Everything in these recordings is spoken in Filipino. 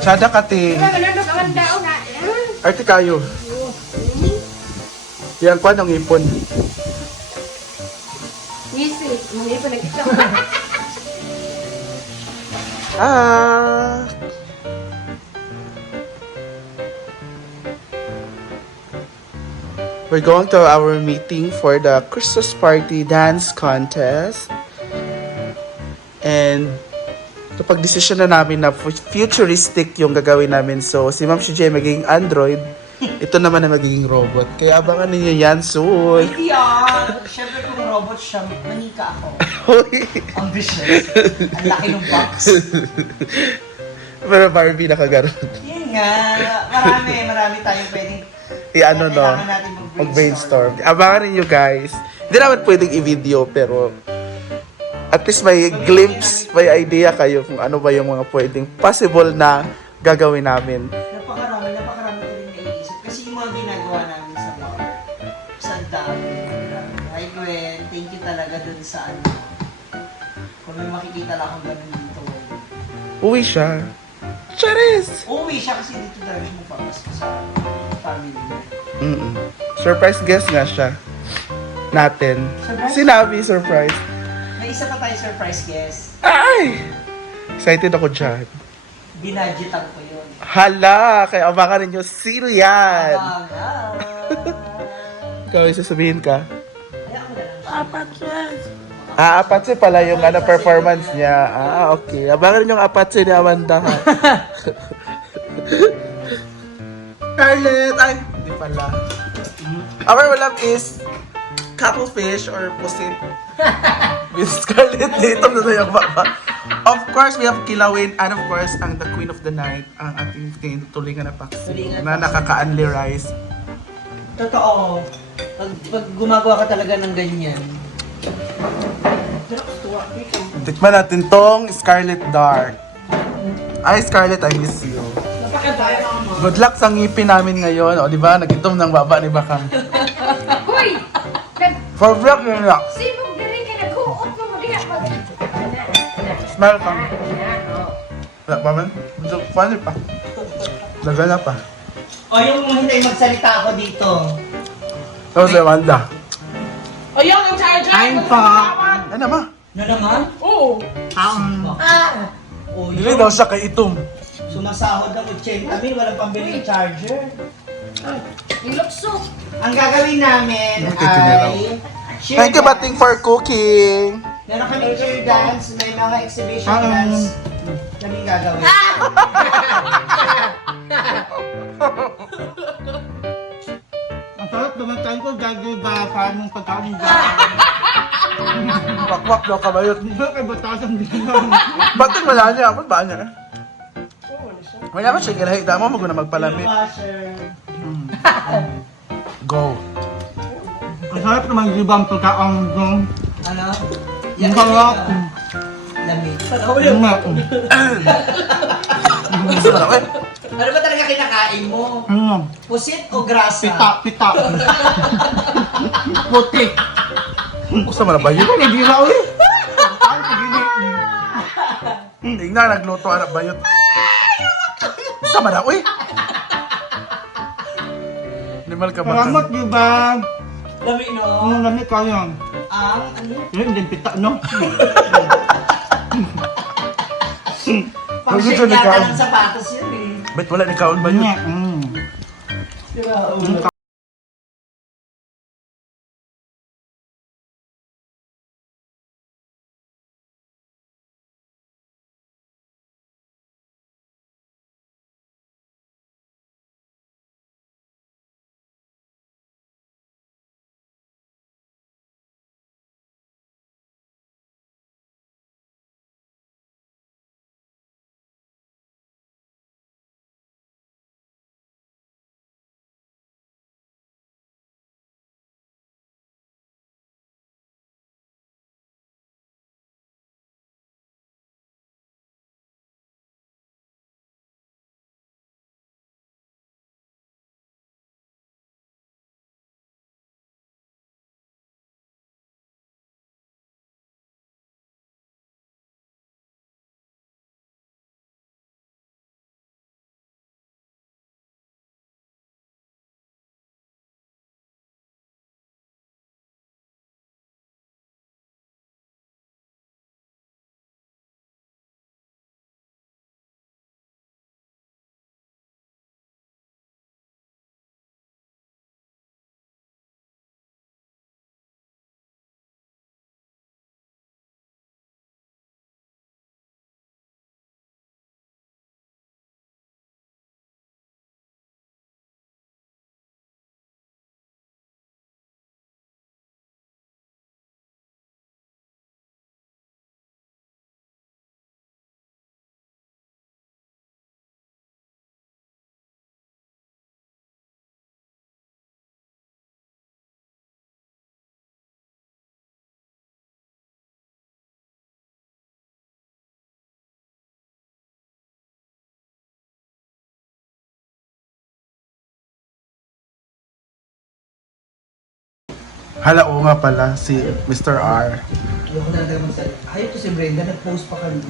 Sada kati. Arte kayo. Yang kwan ng ipon. Ah. We're going to our meeting for the Christmas party dance contest. And kapag decision na namin na futuristic yung gagawin namin. So, si Ma'am CJ magiging Android. Ito naman na magiging robot. Kaya abangan ninyo yan soon. Hindi yan. Siyempre kung robot siya, manika ako. Ambitious. Ang laki ng box. Pero Barbie nakagaroon. Yun nga. Marami tayong pwedeng I-ano no, kailangan natin mag-brainstorm. Abangan ninyo guys. Hindi naman pwedeng i-video pero at least may glimpse, may idea kayo kung ano ba yung mga pwedeng possible na gagawin namin. Napakarami ko rin naiisip. Kasi yung mga ginagawa namin sa bar, sa dami. Ay Gwen, thank you talaga dun sa ano. Kung may makikita lang akong ganun dito. Uwi siya. Charis! Uwi siya kasi dito talaga siya magpapasko sa family niya. Surprise guest nga siya. Natin. Surprise? Sinabi, surprise. May isa pa tayo surprise guest. Ay! Excited ako dyan. Binadgetan ko yun. Hala! Kaya abangan ninyo, sino yan? Abangan! Ikaw, sasabihin ka? Kaya ako na lang. Apache pala yung performance niya. Okay. Abangan ninyo yung Apache ni Amanda. Ha? Scarlett! Ay, hindi pala. Our love is cuttlefish or pusit. With Scarlett dito na yung baba. Of course, we have Kilawin and of course, ang the queen of the night, ang ating tulingan na Paxi na nakaka-unli rice. Totoo. Pag gumagawa ka talaga ng ganyan. Tikman natin tong Scarlett Dark. Ay, Scarlett, I miss you. Good luck sa ngipin namin ngayon. O, di ba? Nag-itom ng baba ni Bakang. Hoy! For vlog nyo na. Sibog na rin ka nag-uot mo mag-iyak mag... Smile ka. Wala pa man? Funny pa. Lagala pa. O yung hintay magsalita ako dito. Tapos si Amanda. O yung charger! I'm pa. Ano ma? Na naman? Oo! O Dili yun. daw siya kay itom. Sumasahod ng 80,000, walang pambili ng charger. Nilukso! Ang gagawin namin ay... cheer Thank you, dance. Bating, for cooking. Meron kami cheer dance, may mga exhibition dance. Kaming gagawin. Ang sarap naman tayo ko gagawin ba parang ng pagkain ba? Wakwak daw kabayot. Hindi kay batasan din lang. Bating wala niya. Ba't ba niya? Wala naman siya. Kinahigda mo. Mag-una magpalami. Dishwasher. Go. Ang sarap naman di ba ang pagkain doon? Ano? Ang sarap. Lamig. Ang sarap. Gusto mo na, eh. Ano ba talaga kinakain mo? Pusit o grasa? Pita. Puti. Gusto mo na ba yun? Hindi ba ulit? Ang pagini. Tingnan, nagluto anak bayot. Gusto mo na, uy. Animal ka ba? Salamat di ba? Lamig, no? Ang lamig ka yan. Ang ano? Yun, hindi pita, no? Pang-shake Gusto ni yata Kaon. ng sapatos yun eh. Ba't wala ni Kaon ba yun? Nga, Diba? Hala, oo nga pala, si Mr. R. Ayoko na talaga magsalita. Ayaw to si Brenda, nag-post pa kami.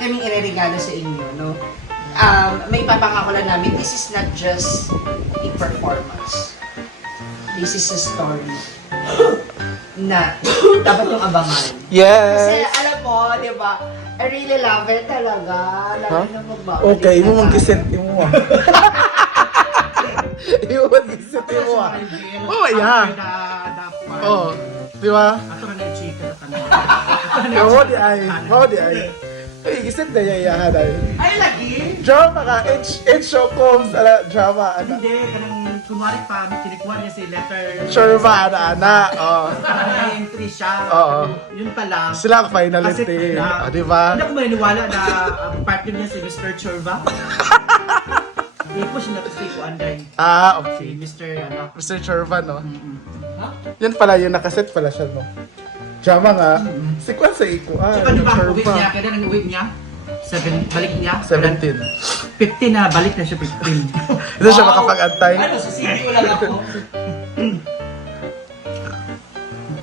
Kaming ireregalo sa inyo, no? May papangako lang namin, this is not just a performance. This is a story na dapat yung abangan. Kasi Yes! alam mo, di ba, I really love it talaga. Lalo na magbabalik. Okay, imo na mag-gisent tayo. imo ah. Imo mag-gisent imo ah. Oh, yeah. Oh, di ba? Ato na yung chika na tanong. Mo di ay. Ay, gisent na yayahan ay. Ay, lagi? Drama ka, H show comes, drama, Hindi, kanang kunwari pa, kinikuha niya si letter. Churva, ana. Oh. May entry siya. Oo. Yun pala. Sila ang finalist eh. Ah, di ba? Hindi ako maniniwala na ang partner niya si Mr. Churva. I-push na to si Kuanday. Ah, Si okay. Mr. ano. Mr. Churva, no? Ha? Yan pala, yung nakaset pala siya, no? Drama nga. Si Kwan sa iko. Ah, Tsaka di yung ba ang uwi niya, Churva. kaya ang uwi niya, balik niya. 17. 15 na, balik na siya 15. Hindi siya makapag-antay. Ano, sa city ko lang ako. Mm.